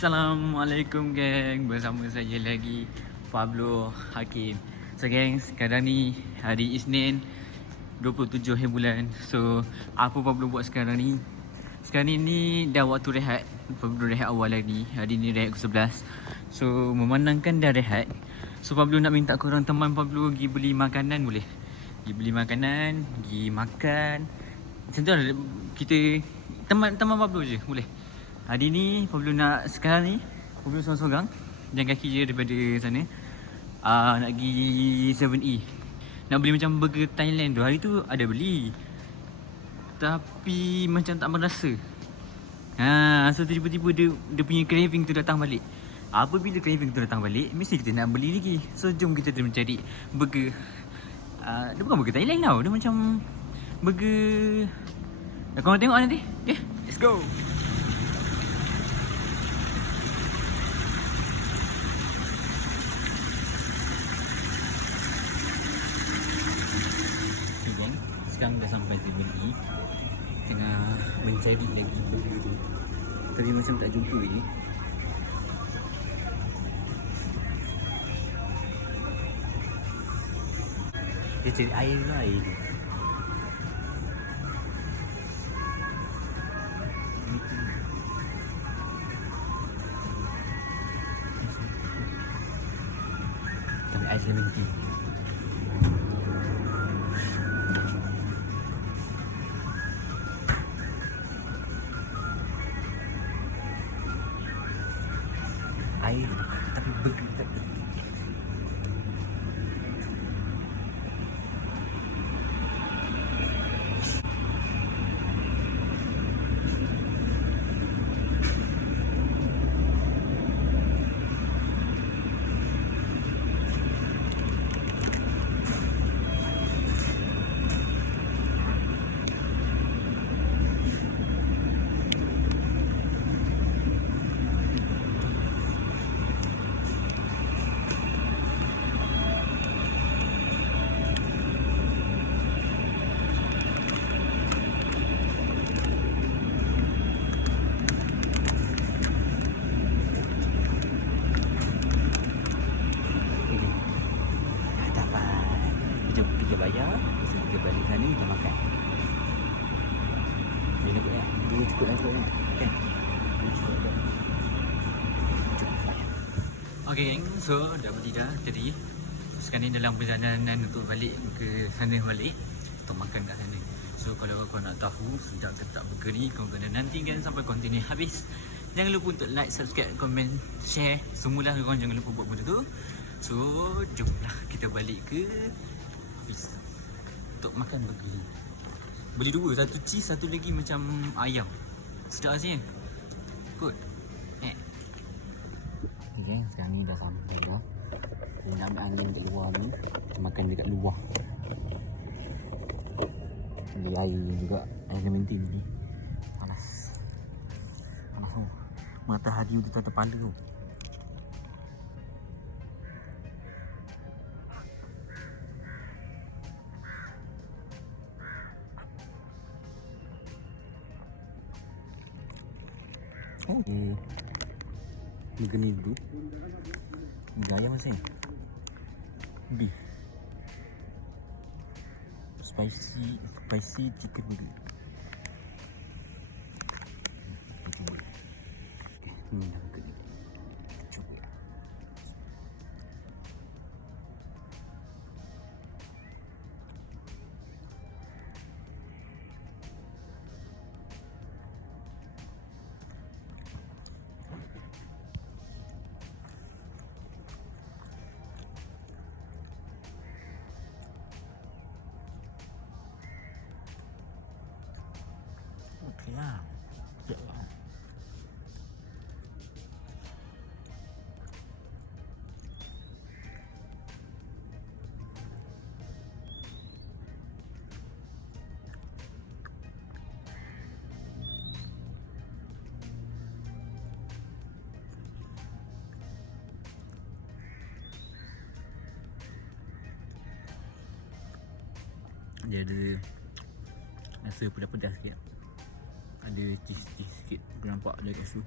Assalamualaikum geng, bersama saya lagi Pablo Hakim. So geng, sekarang ni hari Isnin 27 hari bulan. So apa Pablo buat sekarang ni? Sekarang ni dah waktu rehat. Pablo rehat awal lagi. Hari ni rehat ke 11. So memandangkan dah rehat, so Pablo nak minta korang teman Pablo pergi beli makanan boleh? Pergi beli makanan, pergi makan. Macam tu lah kita teman Pablo je boleh? Hari ni Pablo nak, sekarang ni Pablo sorang-sorang jalan kaki je daripada sana, nak pergi 7E. Nak beli macam burger Thailand tu. Hari tu ada beli, tapi macam tak berasa. So tiba-tiba dia punya craving tu datang balik. Apabila craving tu datang balik, mesti kita nak beli lagi. So jom kita mencari burger. Dia bukan burger Thailand tau, dia macam burger. Korang tengok nanti. Okay, let's go. Sekarang dah sampai 7E. Tengah mencari lagi burger tu. Tadi macam tak jumpa je. Dia cari air tu. Kami ais lemon tea. Air tapi burger tak ada. Jom kita bayar, lepas kita balik sana kita makan. Dia nak ya, dua cukup lah kan? Dua cukup dah. Okay geng, so dah beli dah tadi. Sekarang ni dalam perjalanan untuk balik ke sana balik, untuk makan kat sana. So kalau kau nak tahu sedap ke tak burger ni, kau kena nantikan sampai konten ni habis. Jangan lupa untuk like, subscribe, komen, share. Semualah korang jangan lupa buat benda tu. So jomlah kita balik ke untuk makan burger. Beli dua, satu cheese, satu lagi macam ayam. Sedap rasanya. Good. Okay guys, sekarang ni dah sampai dah. Kita nak ambil angin kat luar ni. Kita makan dekat luar. Beli air juga, air lemon tea ni. Panas. Panas tu. Matahari udah tak terpala tu. Burger ni dulu. Burger ayam masih. Beef. Spicy chicken burger. Ni nak burger ni. Cuba. Okay lah. Sekejap lah. Dia ada rasa pedas-pedas sikit. Ada cheese sikit. Aku nampak ada kat situ.